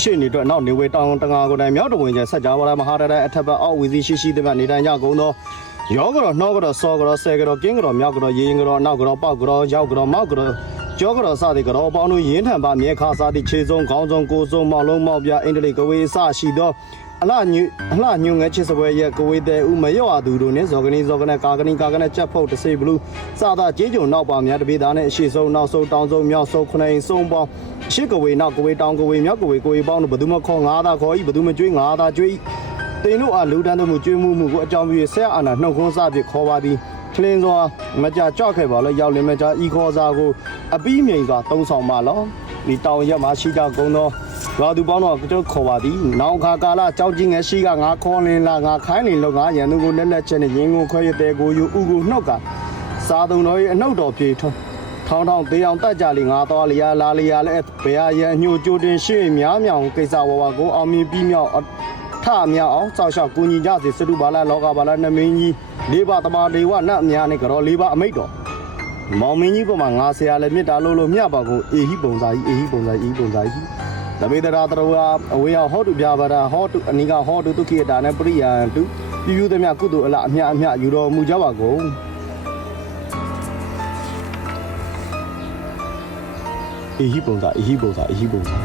ရှေ့နေအတွက်နောက်နေဝေတောင်တငါကိုတိုင်မြောက်တဝင်ကျဆက်ကြပါလားမဟာရတဲ့အထက်ဘက်အောက်ဝီစီရှိတဲ့ကနေတိုင်းကြကုန်သောရောကတော့နှောကတော့စောကတော့ဆဲကတော့ကင်းကတော့မြောက်ကတော့ရင်ကတော့နောက်ကတော့ပေါက်ကတော့ရောက်ကတော့မောက်ကတော့ကြောကတော့စသည်ကတော့ပေါင်းတို့ရင်းထန်ပါမြဲခါစားသည့်ခြေစုံခေါင်းစုံကိုယ်စုံမောင်လုံးမောက်ပြအင်တလီကဝေးစရှိသောအလှညွငဲချစ်စပွဲရဲ့ကဝေးတဲ့ဥမရော့အသူတို့နဲ့ဇော်ကနီကာကနီချက်ဖို့တစေဘလူးစသာကျေးကြုံနောက်ပါများတပိသားနဲ့အရှိဆုံးနောက်ဆုံးတောင်ဆုံးမြောက်ဆုံးခုနှစ်ဆုံးပေါင်းရှစ်ကဝေးနောက်ကဝေးတောင်ကဝေးမြောက်ကဝေးကိုဝေးပေါင်းတို့ဘယ်သူမှခေါ်ငါးသားခေါ်ဤဘယ်သူမှကျွေးငါးသားကျွေးတင်တို့အားလူတန်းတို့မှုကျွေးမှုကိုအကြောင်းပြုဆက်အာနာနှုတ်ခွန်းစပြခေါ်ပါသည်ခလင်းစွာမကြကြောက်ခဲ့ပါလေရောက်လင်မကြဤခေါ်စာကိုအပီးမြိန်စွာသုံးဆောင်ပါလောဒီတောင်ရက်မှာရှိကြကုန်သောရွာသူပေါင်းတော့ကျွန်တော်ခေါ်ပါသည်နောင်ခါကာလကြောက်ကြီးငယ်ရှိကငါခေါ်လင်းလာငါခိုင်းလင်းလို့ငါရန်သူကိုလက်ချက်နဲ့ရင်းကိုခွဲရတဲ့ကိုယူဥကိုနှုတ်ကစားသုံးတော်၏အနှုတ်တော်ပြေထောင်းသေးအောင်တက်ကြလေငါသွားလျာလာလျာလဲဘယ်ရန်ညှို့ကြိုတင်ရှိများမြောင်ကိစ္စဝဝကိုအောင်မြင်ပြီးမြောက်ထမြောက်အောင်စောက်ရှောက်ကိုညီကြစေစတုပါလာလောကပါလာနှမင်းကြီးလေးပါတမဒေဝနတ်အများနဲ့ကြောလေးပါအမိတ်တော်မောင်မင်းကြီးပေါ်မှာငါဆရာလည်းမြစ်တာလို့မျှပါကုန်အေဟိပုံစာကြီးတပေတရာတရဝအဝေယဟောတုပြပါတာဟောတုအနိကဟောတုဒုက္ခိတာနဲ့ပရိယံတုပြူသည်မြကုသိုလ်အလားအမြယူတော်မူကြပါကုန်အေဟိပုံစာ